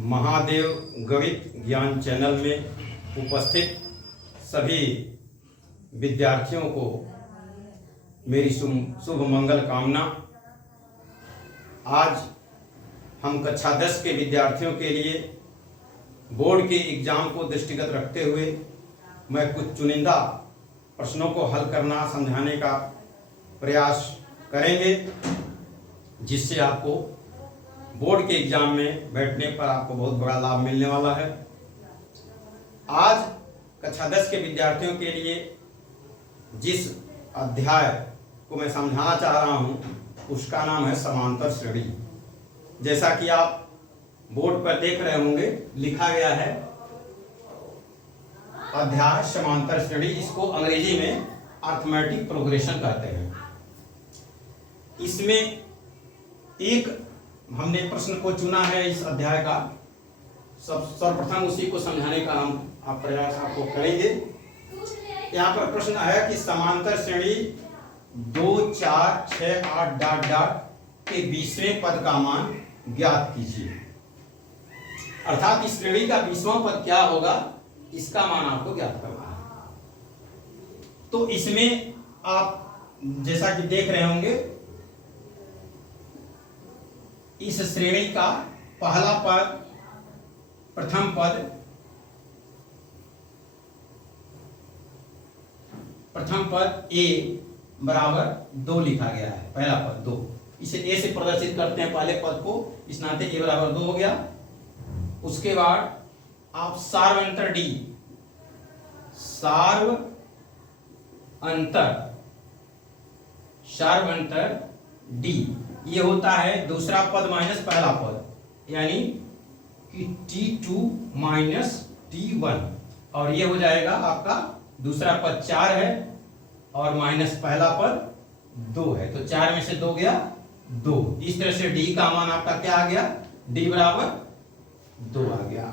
महादेव गणित ज्ञान चैनल में उपस्थित सभी विद्यार्थियों को मेरी शुभ मंगल कामना। आज हम कक्षा 10 के विद्यार्थियों के लिए बोर्ड के एग्जाम को दृष्टिगत रखते हुए मैं कुछ चुनिंदा प्रश्नों को हल करना समझाने का प्रयास करेंगे, जिससे आपको बोर्ड के एग्जाम में बैठने पर आपको बहुत बड़ा लाभ मिलने वाला है। आज कक्षा 10 के विद्यार्थियों के लिए जिस अध्याय को मैं समझाना चाह रहा हूं उसका नाम है समांतर श्रेणी। जैसा कि आप बोर्ड पर देख रहे होंगे, लिखा गया है अध्याय समांतर श्रेणी। इसको अंग्रेजी में अर्थमेटिक प्रोग्रेशन कहते हैं। इसमें एक हमने प्रश्न को चुना है इस अध्याय का। सर्वप्रथम उसी को समझाने का हम प्रयास आपको करेंगे। यहाँ पर प्रश्न है कि समांतर श्रेणी 2, 4, 6, 8 डॉट डॉट के 20वें पद का मान ज्ञात कीजिए। अर्थात इस श्रेणी का 20वां पद क्या होगा, इसका मान आपको ज्ञात करना है। तो इसमें आप जैसा कि देख रहे होंगे, इस श्रेणी का पहला पद, प्रथम पद a बराबर 2 लिखा गया है। पहला पद 2, इसे a से प्रदर्शित करते हैं पहले पद को, इस नाते a बराबर 2 हो गया। उसके बाद आप सार्व अंतर d ये होता है दूसरा पद माइनस पहला पद, यानी कि t2 माइनस t1, और ये हो जाएगा आपका दूसरा पद 4 है और माइनस पहला पद 2 है, तो 4 में से 2 गया 2। इस तरह से d का मान आपका क्या आ गया, d बराबर 2 आ गया।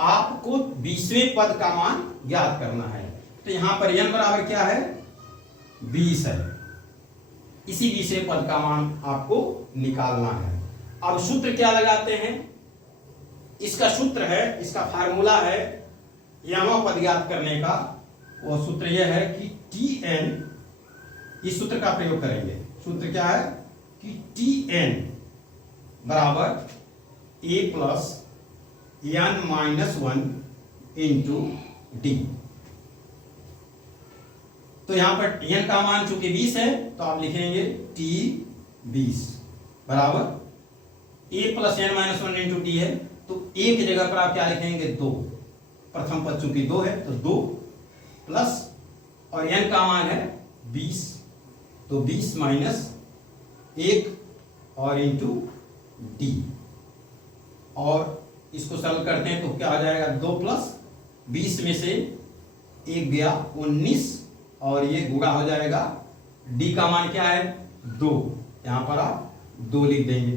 आपको 20वें पद का मान ज्ञात करना है, तो यहां पर n बराबर क्या है, 20 है। इसी 20वें पद का मान आपको निकालना है। अब सूत्र क्या लगाते हैं, इसका सूत्र है, इसका फार्मूला है यहां पद ज्ञात करने का। वो सूत्र यह है कि tn, इस सूत्र का प्रयोग करेंगे। सूत्र क्या है कि tn बराबर a plus n minus 1 into D. तो यहां पर n का मान चूंकि 20 है, तो आप लिखेंगे t 20 बराबर a plus n minus 1 into D है, तो a की जगह पर आप क्या लिखेंगे, 2। प्रथम पद चूंकि 2 है तो 2 प्लस, और n का मान है 20, तो 20 माइनस 1 और इंटू डी, और इसको सरल करते हैं तो क्या आ जाएगा, 2 प्लस 20 में से 1 गया 19, और ये गुणा हो जाएगा, d का मान क्या है, 2। यहां पर आप 2 लिख देंगे।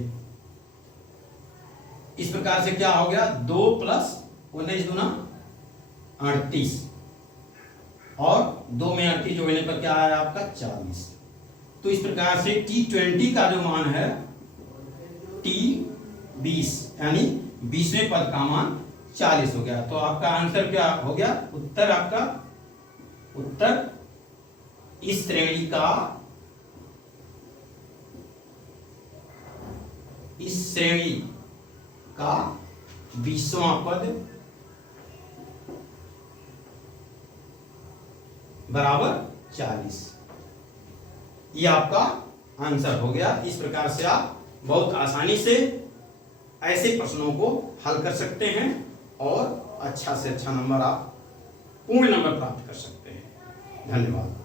इस प्रकार से क्या हो गया, 2 प्लस 19 दूना 38, और 2 में 38 जोड़ने पर क्या आया आपका 40। तो इस प्रकार से t20 का जो मान है t20, यानी 20वें पद का मान 40 हो गया। तो आपका आंसर क्या हो गया, उत्तर आपका, उत्तर इस श्रेणी का 20वां पद बराबर 40, ये आपका आंसर हो गया। इस प्रकार से आप बहुत आसानी से ऐसे प्रश्नों को हल कर सकते हैं और अच्छा से अच्छा नंबर, आप पूर्ण नंबर प्राप्त कर सकते हैं। धन्यवाद।